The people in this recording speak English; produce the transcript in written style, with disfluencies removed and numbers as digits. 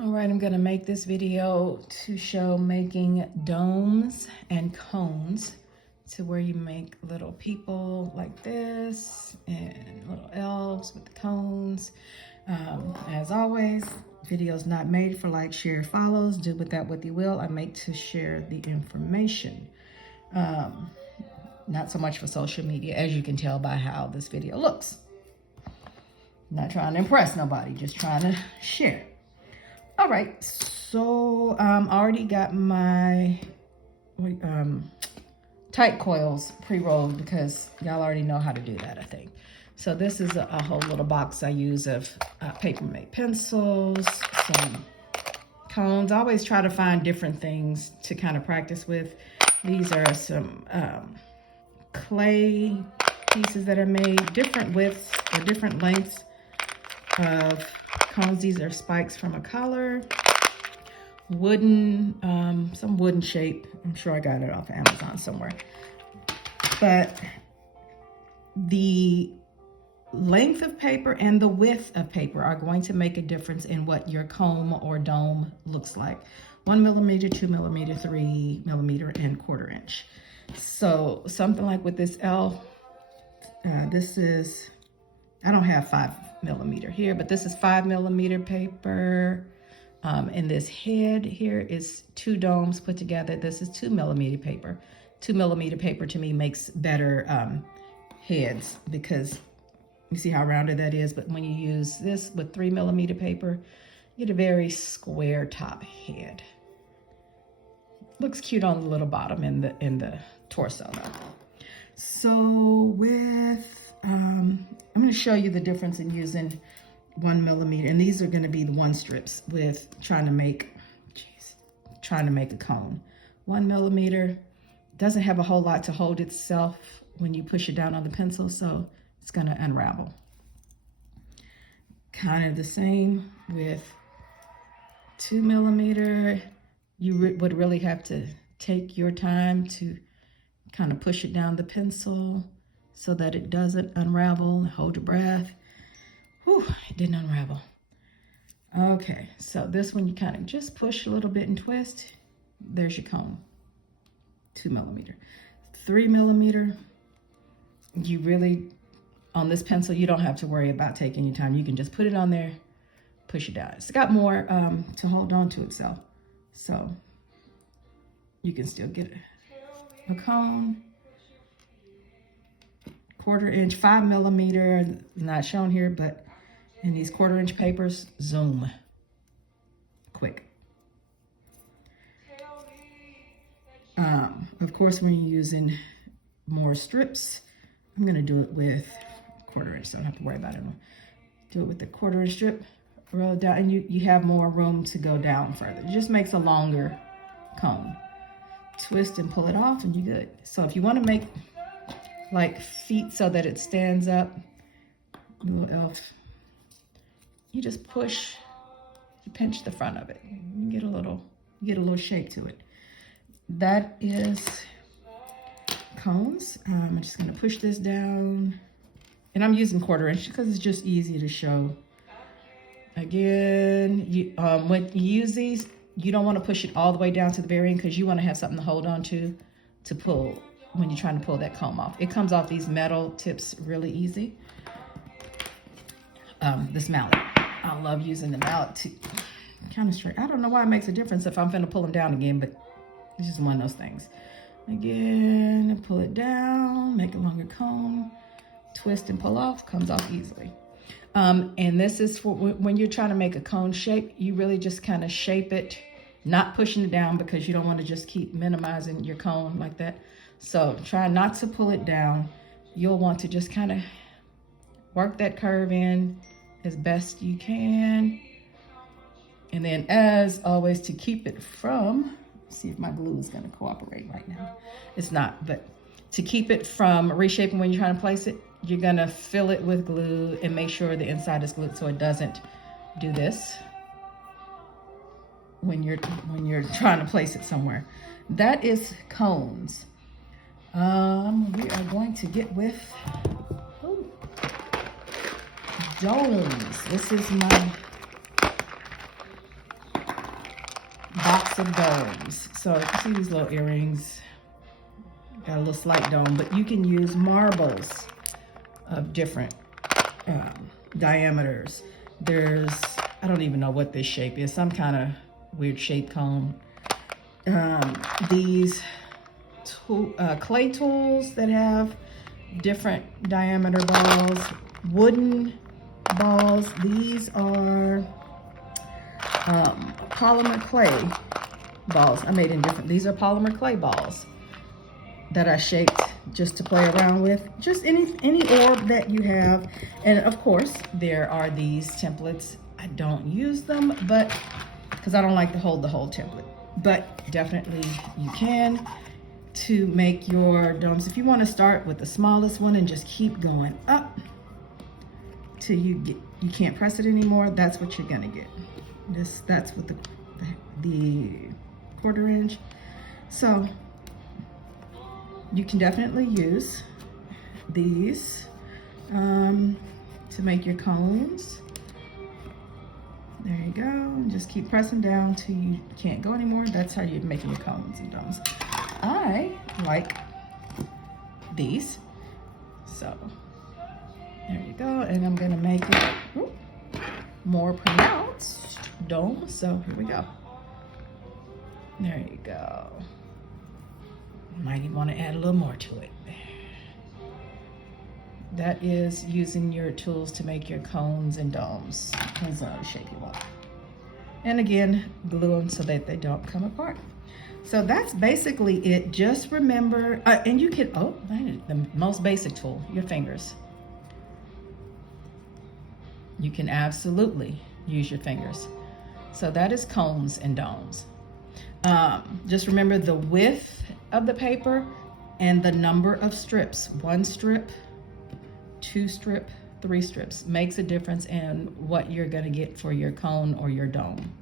All right, I'm gonna make this video to show making domes and cones to where you make little people like this and little elves with the cones. As always, videos not made for like, share, follows. Do with that what you will. I make to share the information. Not so much for social media, as you can tell by how this video looks. Not trying to impress nobody, just trying to share. All right, so I already got my tight coils pre-rolled because y'all already know how to do that, I think. So this is a whole little box I use of paper made pencils, some cones. I always try to find different things to kind of practice with. These are some clay pieces that are made, different widths or different lengths of cones. These are spikes from a collar, wooden, some wooden shape. I'm sure I got it off of Amazon somewhere. But the length of paper and the width of paper are going to make a difference in what your cone or dome looks like. 1 millimeter, 2 millimeter, 3 millimeter, and 1/4 inch. So something like with this L, this is, I don't have 5 millimeter here, but this is 5 millimeter paper. And this head here is 2 domes put together. This is 2 millimeter paper. 2 millimeter paper to me makes better heads because you see how rounded that is. But when you use this with 3 millimeter paper, you get a very square top head. Looks cute on the little bottom in the torso though. So with, I'm going to show you the difference in using 1 millimeter, and these are going to be the 1 strips with trying to make a cone. 1 millimeter doesn't have a whole lot to hold itself when you push it down on the pencil, so it's going to unravel. Kind of the same with 2 millimeter. You would really have to take your time to kind of push it down the pencil so that it doesn't unravel. Hold your breath. Whew, it didn't unravel. Okay, so this one you kind of just push a little bit and twist. There's your cone. 2 millimeter. 3 millimeter, you really, on this pencil, you don't have to worry about taking your time. You can just put it on there, push it down. It's got more to hold on to itself. So you can still get a cone. 1/4 inch, 5 millimeter, not shown here, but in these 1/4 inch papers, zoom, quick. Of course, when you're using more strips, I'm gonna do it with 1/4 inch, so I don't have to worry about it. Do it with the 1/4 inch strip, roll it down, and you have more room to go down further. It just makes a longer cone. Twist and pull it off, and you're good. So if you want to make like feet so that it stands up, little elf, you just push, you pinch the front of it. You get a little shape to it. That is cones. I'm just gonna push this down, and I'm using 1/4 inch because it's just easy to show. Again, when you use these, you don't want to push it all the way down to the very end because you want to have something to hold on to pull when you're trying to pull that comb off. It comes off these metal tips really easy. This mallet, I love using the mallet to kind of straight. I don't know why it makes a difference if I'm finna pull them down again, but it's just one of those things. Again, pull it down, make a longer cone, twist and pull off, comes off easily. And this is for when you're trying to make a cone shape, you really just kind of shape it, not pushing it down because you don't want to just keep minimizing your cone like that. So try not to pull it down. You'll want to just kind of work that curve in as best you can. And then as always, to keep it from, see if my glue is going to cooperate right now. It's not, but to keep it from reshaping when you're trying to place it, you're going to fill it with glue and make sure the inside is glued so it doesn't do this when you're trying to place it somewhere. That is cones. We are going to get with domes. This is my box of domes. So you see these little earrings, got a little slight dome, but you can use marbles of different diameters. There's, I don't even know what this shape is, some kind of weird shape cone. These clay tools that have different diameter balls, wooden balls. These are polymer clay balls. I made in different, these are polymer clay balls that I shaped just to play around with. Just any orb that you have. And of course, there are these templates. I don't use them, but because I don't like to hold the whole template. But definitely you can to make your domes. If you want to start with the smallest one and just keep going up till you can't press it anymore, that's what you're gonna get. That's what the 1/4 inch. So you can definitely use these to make your cones. There you go. And just keep pressing down till you can't go anymore. That's how you're making your cones and domes. I like these. So there you go. And I'm gonna make it more pronounced dome. So here we go. There you go. Might even want to add a little more to it. That is using your tools to make your cones and domes. Depends on the shape you want. And again, glue them so that they don't come apart. So that's basically it. Just remember, and you can, the most basic tool, your fingers. You can absolutely use your fingers. So that is cones and domes. Just remember the width of the paper and the number of strips. 1 strip, 2 strip, 3 strips makes a difference in what you're gonna get for your cone or your dome.